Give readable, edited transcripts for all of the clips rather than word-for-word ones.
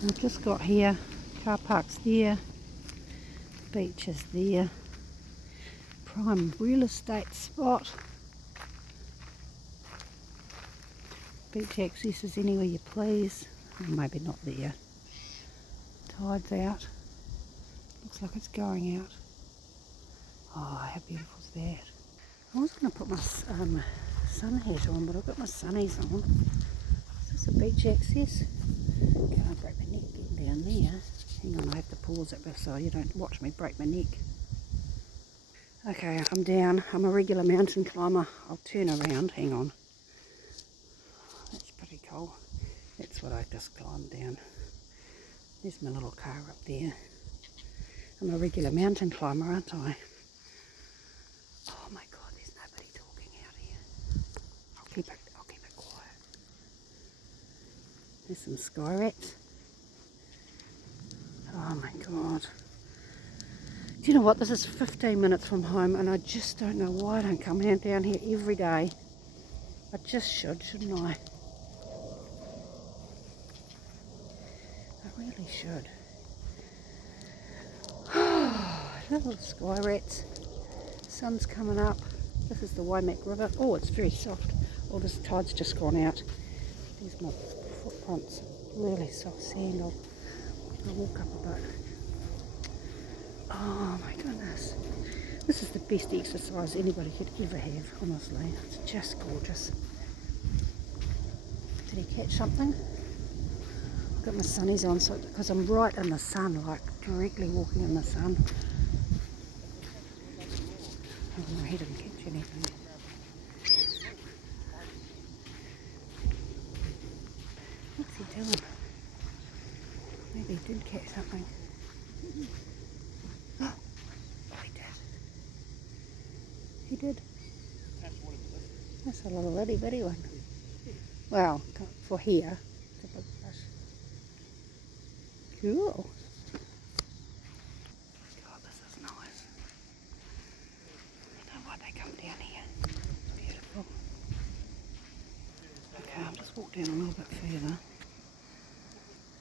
I've just got here, car park's there, beach is there, prime real estate spot. Beach access is anywhere you please. Maybe not there. Tide's out. Looks like it's going out. Oh, how beautiful is that? I was going to put my sun hat on, but I've got my sunnies on. Is this a beach access? Can't break my neck getting down there. Hang on, I have to pause it so you don't watch me break my neck. Okay, I'm down. I'm a regular mountain climber. I'll turn around. Hang on. That's pretty cool. That's what I just climbed down. There's my little car up there. I'm a regular mountain climber, aren't I? Oh my God, there's nobody talking out here. I'll keep it quiet. There's some sky rats. Oh my God. Do you know what? This is 15 minutes from home and I just don't know why I don't come down here every day. I just should, shouldn't I? I really should. Little sky rats. Sun's coming up. This is the Waimak River. Oh, it's very soft. Oh, this tide's just gone out. There's my footprints. Really soft sand. I'll walk up a bit. Oh my goodness. This is the best exercise anybody could ever have, honestly. It's just gorgeous. Did he catch something? I've got my sunnies on so because I'm right in the sun, like directly walking in the sun. Oh no, he didn't catch anything. What's he doing? Maybe he did catch something. Oh, he did. He did. That's a little itty bitty one. Well, for here, it's a big fish. Cool. God, this is nice. I don't know why they come down here. It's beautiful. Okay, I'll just walk down a little bit further.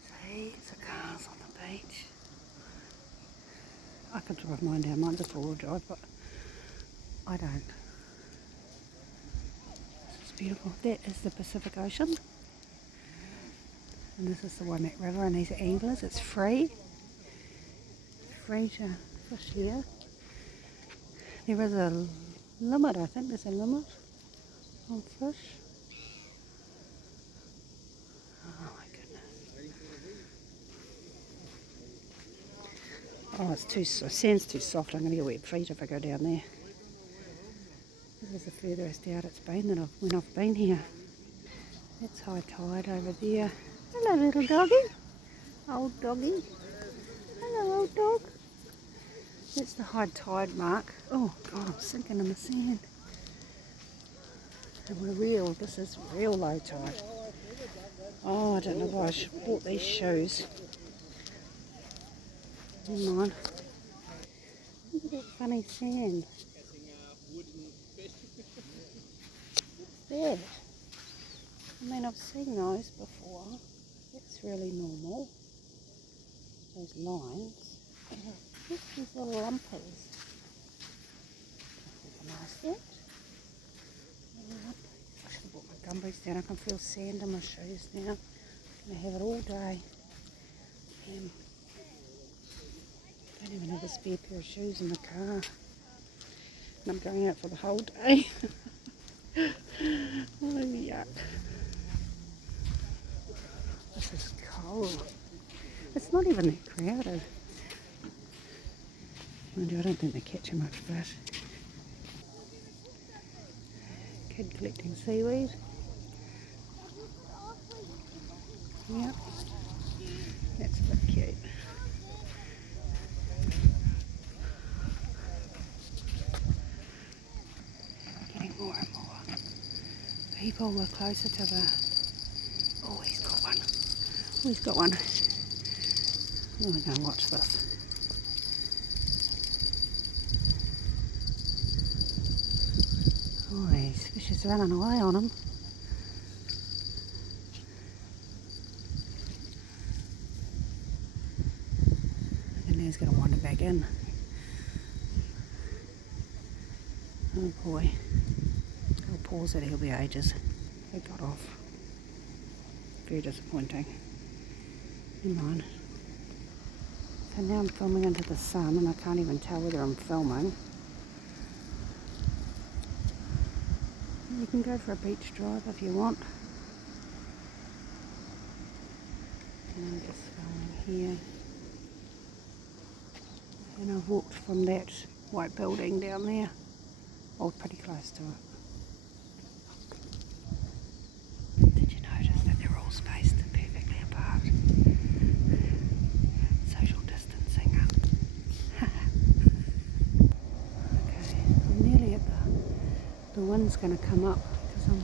See, it's the cars on the beach. I could drive mine down, mine's a four-wheel drive, but I don't. This is beautiful. That is the Pacific Ocean. And this is the Waimak River, and these are anglers. It's free. Free to fish here. There is a limit, I think there's a limit on fish. Oh my goodness. Oh, it's too, sand's too soft. I'm going to get wet feet if I go down there. This is the furthest out it's been when I've been here. That's high tide over there. Hello, little doggy. Old doggy. Hello, old dog. That's the high tide mark. Oh God, I'm sinking in the sand. And this is real low tide. Oh, I don't know why I should have bought these shoes. Never mind. Look at that funny sand. What's that? I mean, I've seen those before. That's really normal. Those lines. What's these little lumpies? Nice that. I should have brought my gumboos down. I can feel sand in my shoes now. I'm going to have it all day. I don't even have a spare pair of shoes in the car. And I'm going out for the whole day. Oh, yuck. This is cold. It's not even that crowded. Mind you, I don't think they're catching much fish. Kid collecting seaweed. Yep. That's a bit cute. Getting more and more people. We're closer to the... Oh, he's got one. Oh, he's got one. Oh, we're going to watch this. Oh, these fish is running away on him. he's going to wander back in. Oh boy. I'll pause it, he'll be ages. He got off. Very disappointing. Never mind. So now I'm filming into the sun and I can't even tell whether I'm filming. You can go for a beach drive if you want. And I'm just filming here. And I've walked from that white building down there. Oh, pretty close to it. Did you notice that they're all spaced perfectly apart? Social distancing. Okay, I'm nearly at the wind's going to come up because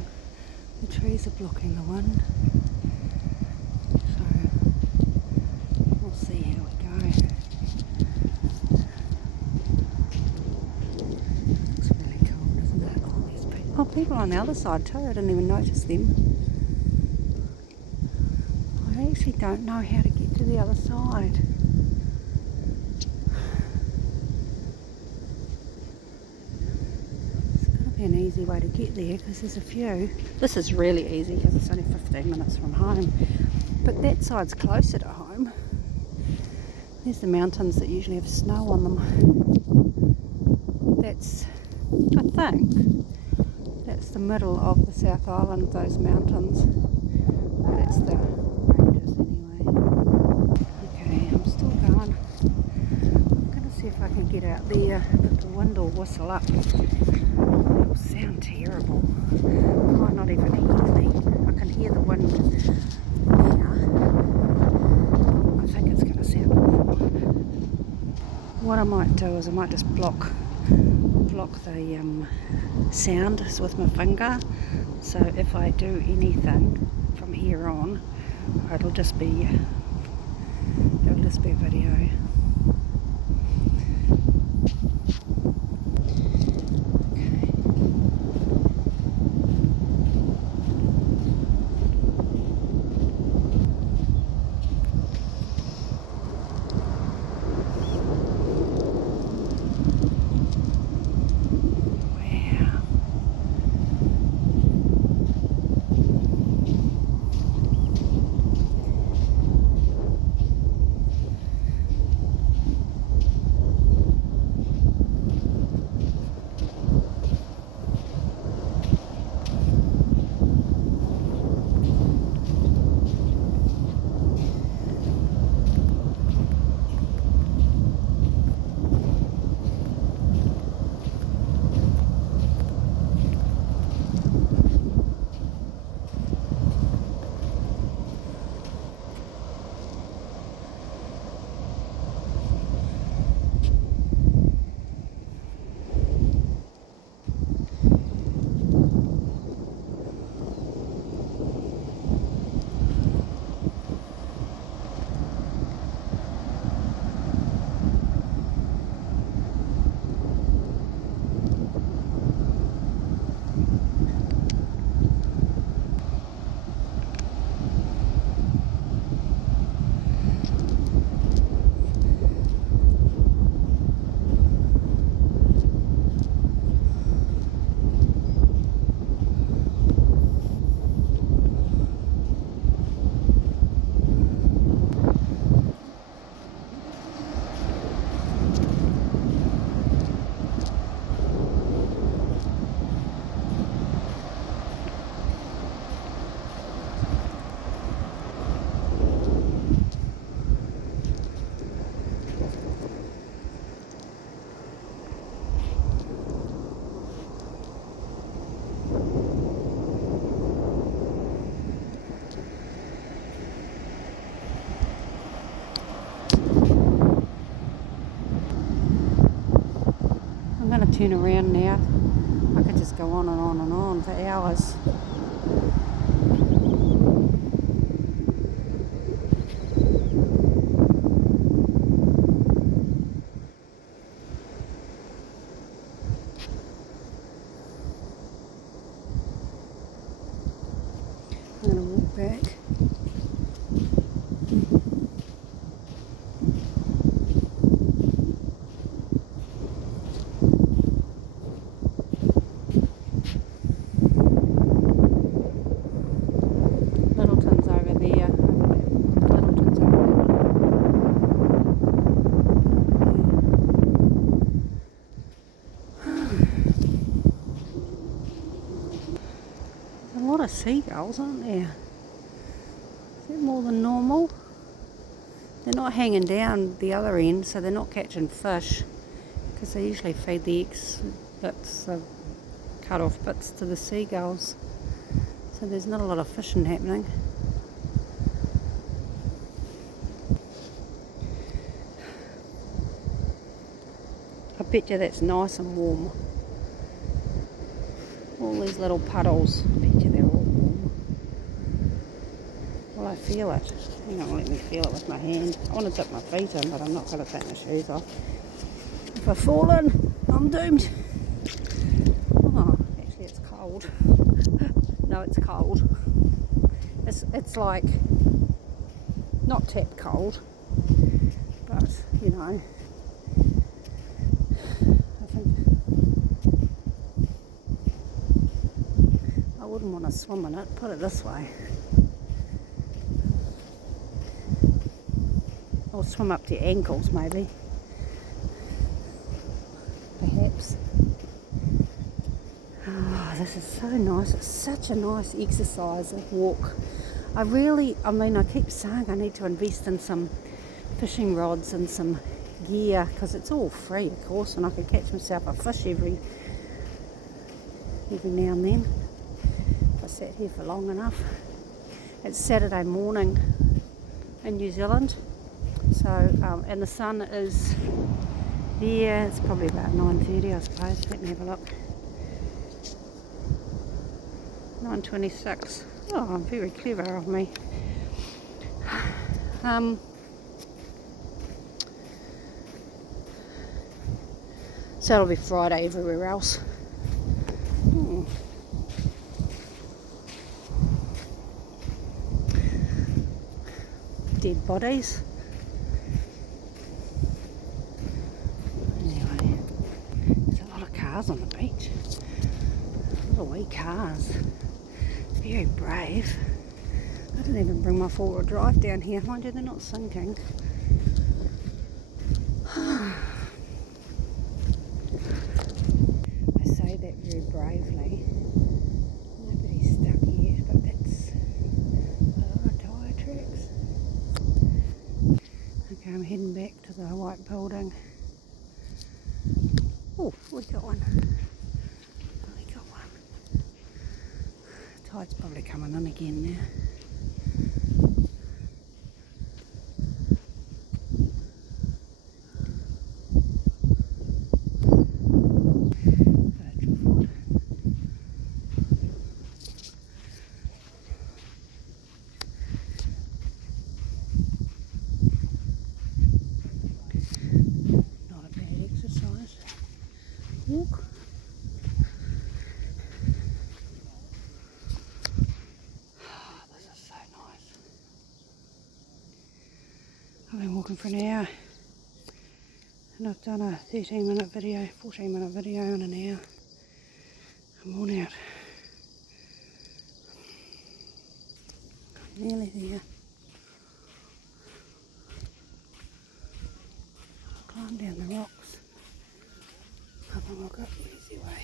the trees are blocking the wind. So we'll see how we go. Looks really cool, doesn't it? All these people. Oh, people on the other side too. I didn't even notice them. I actually don't know how to get to the other side. An easy way to get there because there's a few. This is really easy because it's only 15 minutes from home, but that side's closer to home. There's the mountains that usually have snow on them. That's, I think, that's the middle of the South Island, those mountains. That's the ranges anyway. Okay, I'm still going. I'm going to see if I can get out there, but the wind will whistle up. It'll sound terrible. I might not even hear me. I can hear the wind now. I think it's going to sound awful. What I might do is I might just block the sound with my finger. So if I do anything from here on, it'll just be a video. Turn around now. I could just go on and on and on for hours. I'm going to walk back. seagulls, aren't there? Is that more than normal? They're not hanging down the other end, so they're not catching fish, because they usually feed the bits, the cut off bits, to the seagulls. So there's not a lot of fishing happening. I bet you that's nice and warm. All these little puddles, I bet you they're all warm. Will I feel it? Hang on, let me feel it with my hand. I want to dip my feet in, but I'm not going to take my shoes off. If I fall in, I'm doomed. Oh, actually it's cold. No, it's cold. It's like, not tap cold, but, you know, I think I wouldn't want to swim in it, put it this way. Or swim up to your ankles maybe, perhaps. Oh, this is so nice. It's such a nice exercise and walk. I keep saying I need to invest in some fishing rods and some gear, because it's all free, of course, and I could catch myself a fish every now and then if I sat here for long enough. It's Saturday morning in New Zealand, so and the sun is there. It's probably about 9:30, I suppose. Let me have a look. 9:26. Oh, very clever of me. So it'll be Friday everywhere else. Dead bodies. Anyway, there's a lot of cars on the beach. Little wee cars. Very brave. I didn't even bring my four-wheel drive down here. Mind you, they're not sinking. I say that very bravely. Nobody's stuck yet, but that's a lot of tyre tracks. Okay, I'm heading back to the white building. Oh, we got one. Tide's probably coming in again now. Not a bad exercise. Walk. I've been walking for an hour and I've done a 13-minute video, 14-minute video in an hour. I'm worn out. Nearly there. I'll climb down the rocks. I think I'll go the easy way.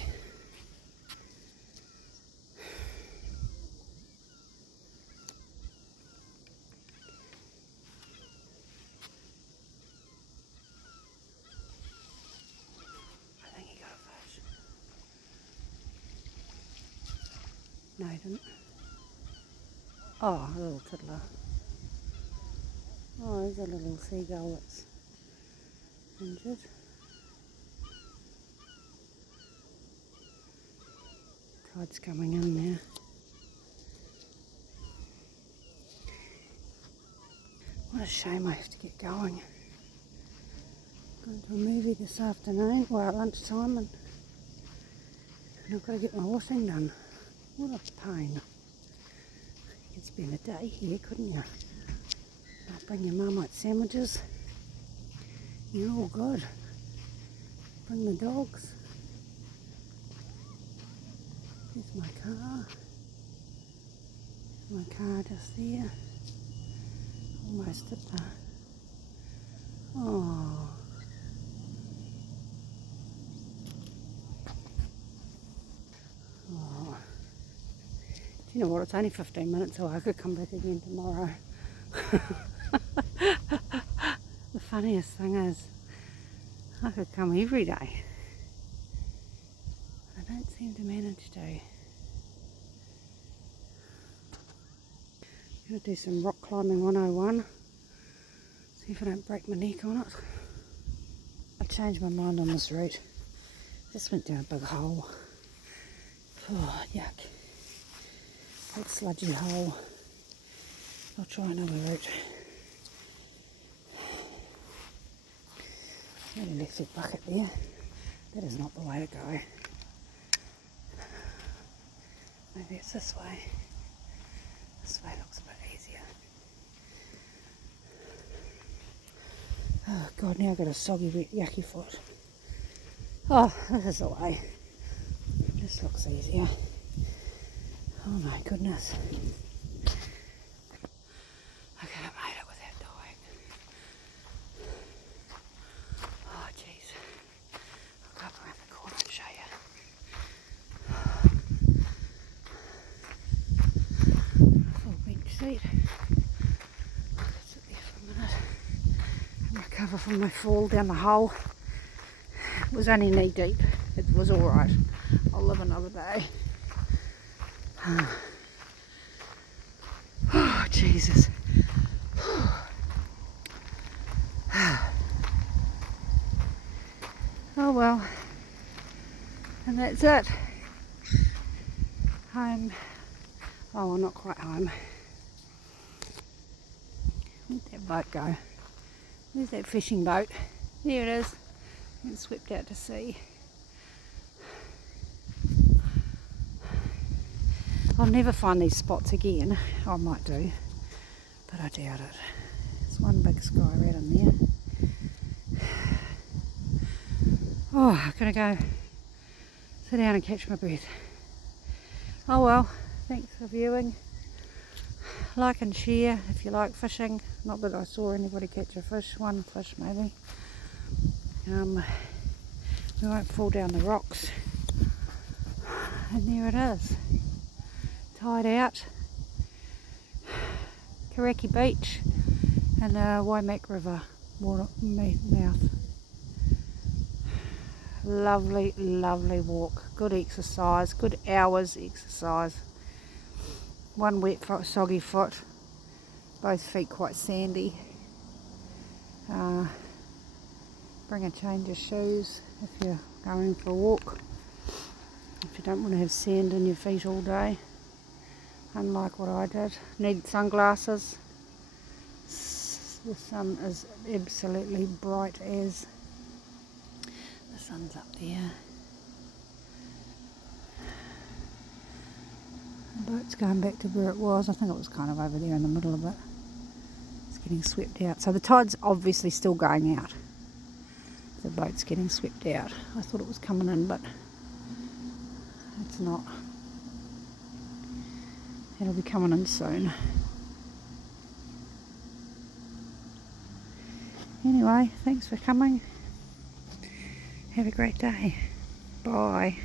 No, he didn't. Oh, a little tiddler. Oh, there's a little seagull that's injured. Tide's coming in now. What a shame I have to get going. Going to a movie this afternoon, well, at lunchtime, and I've got to get my washing done. What a pain. You could spend a day here, couldn't you? I'll bring your Marmite sandwiches. You're all good. Bring the dogs. There's my car. My car just there. Almost at the... Oh. Do You know what, it's only 15 minutes, so I could come back again tomorrow. The funniest thing is, I could come every day. I don't seem to manage to. I'm going to do some rock climbing 101. See if I don't break my neck on it. I changed my mind on this route. Just went down a big hole. Oh, yuck. Big sludgy hole. I'll try another route. Really left that bucket there. That is not the way to go. Maybe it's this way. This way looks a bit easier. Oh God, now I've got a soggy, wet, yucky foot. Oh, this is the way. This looks easier. Oh my goodness. Okay, I made it without dying. Oh jeez. I'll go up around the corner and show you. Full bench seat. I could sit there for a minute and recover from my fall down the hole. It was only knee deep. It was alright. I'll live another day. Oh, Jesus. Oh well. And that's it. Home. Oh, well, not quite home. Where'd that boat go? Where's that fishing boat? There it is. It's swept out to sea. I'll never find these spots again. I might do, but I doubt it. There's one big sky rat in there. Oh, I'm going to go sit down and catch my breath. Oh well, thanks for viewing. Like and share if you like fishing. Not that I saw anybody catch a fish, one fish maybe. We won't fall down the rocks. And there it is. Tide out. Karaki Beach and Waimak River mouth. Lovely, lovely walk. Good exercise, good hours exercise. One wet foot, soggy foot. Both feet quite sandy. Bring a change of shoes if you're going for a walk. If you don't want to have sand in your feet all day. Unlike what I did. Need sunglasses. The sun is absolutely bright as. The sun's up there. The boat's going back to where it was. I think it was kind of over there in the middle of it. It's getting swept out. So the tide's obviously still going out. The boat's getting swept out. I thought it was coming in, but it's not. It'll be coming in soon. Anyway, thanks for coming. Have a great day. Bye.